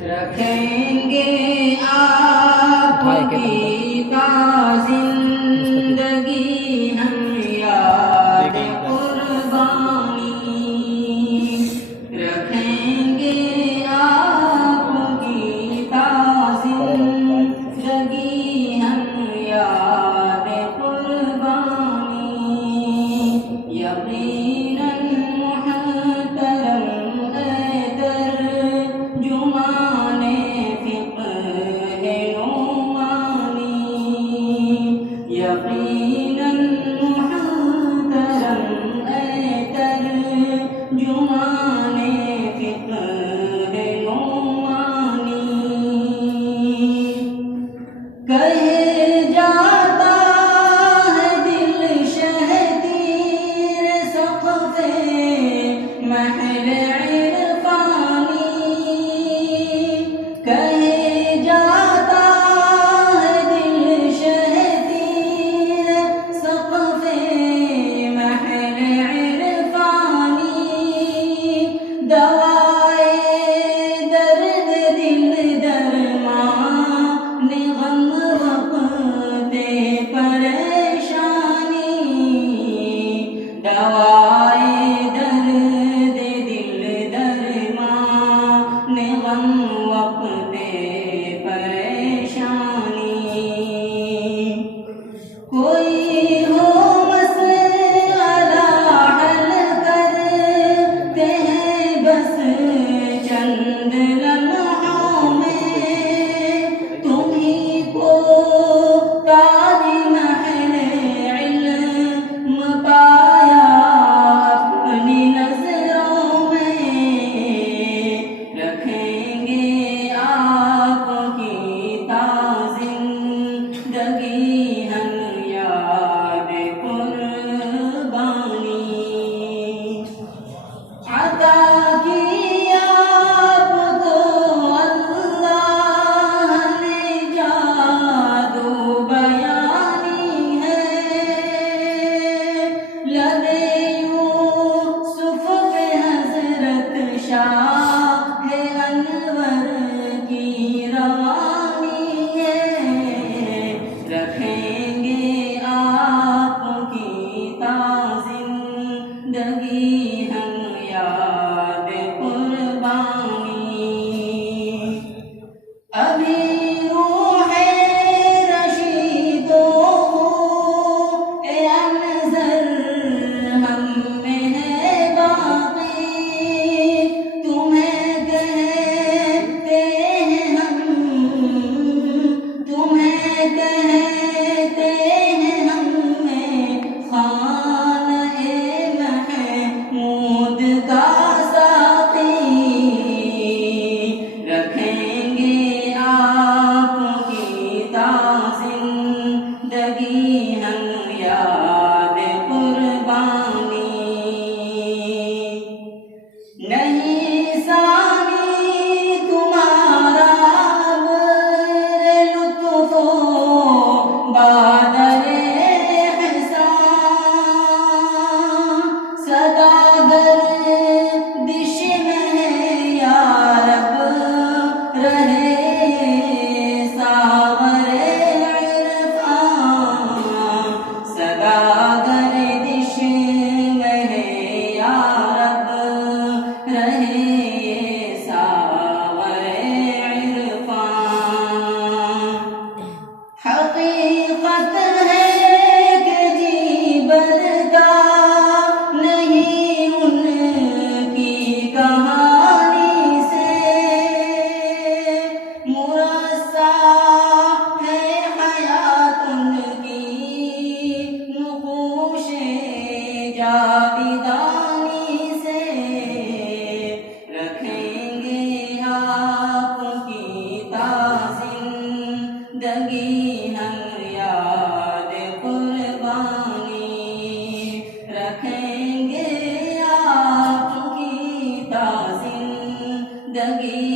रखेंगे आपकी जिंदगी हम याद कुर्बानी, रखेंगे आपकी जिंदगी हम याद कुर्बानी। यकीनन मुहतरम जुमाने फिक़्ह नोमानी, यकीनन मुहतरम जुमाने फिक़्ह नोमानी। कहे जाता है दिल शहतीर सक़फ़े महल इरफ़ानी, कहे जाता है दिल शहतीर सक़फ़े महल इरफ़ानी। दवाए दर्द दिल दरमान गम वक़्ते परेशानी, दवाए दर्द दिल दरमान गम वक़्ते परेशानी। कोई हो मसला हल करते हैं बस चंद लम्हों में, तुम्हीं को ताज महल इल्म पाया अपनी नज़रों में। रखेंगे आपकी जिंदगी हम याद कुर्बानी। अता की आपको अल्लाह ने जादू बयानी है, लबे यूसुफ पे हज़रत शाह अनवर की रवानी है। रखेंगे आपकी जिंदगी हम याद कुर्बानी। अभी रूहे रशीदो ए अनज़र हम में है बाक़ी, तुम्हें कहते हैं हम, तुम्हें कहते हैं हमें खाने महमूद का साक़ी। रखेंगे आपकी जिंदगी हम याद कुर्बानी। नहीं सानी तुम्हारा अब्र लुत्फ़ो बादले एहसान, सदा गर्दिश में है या रब रहे सावरे इरफ़ान, सदा गर्दिश में है या रब रहे सावरे इरफ़ान। हकीकत है कि जी बरदा नहीं उनकी कहानी से, मुरस्सा है हयात उनकी नुक़ूशे जाविदानी से। रखेंगे आपकी जिंदगी हम याद कुर्बानी, रखेंगे आपकी जिंदगी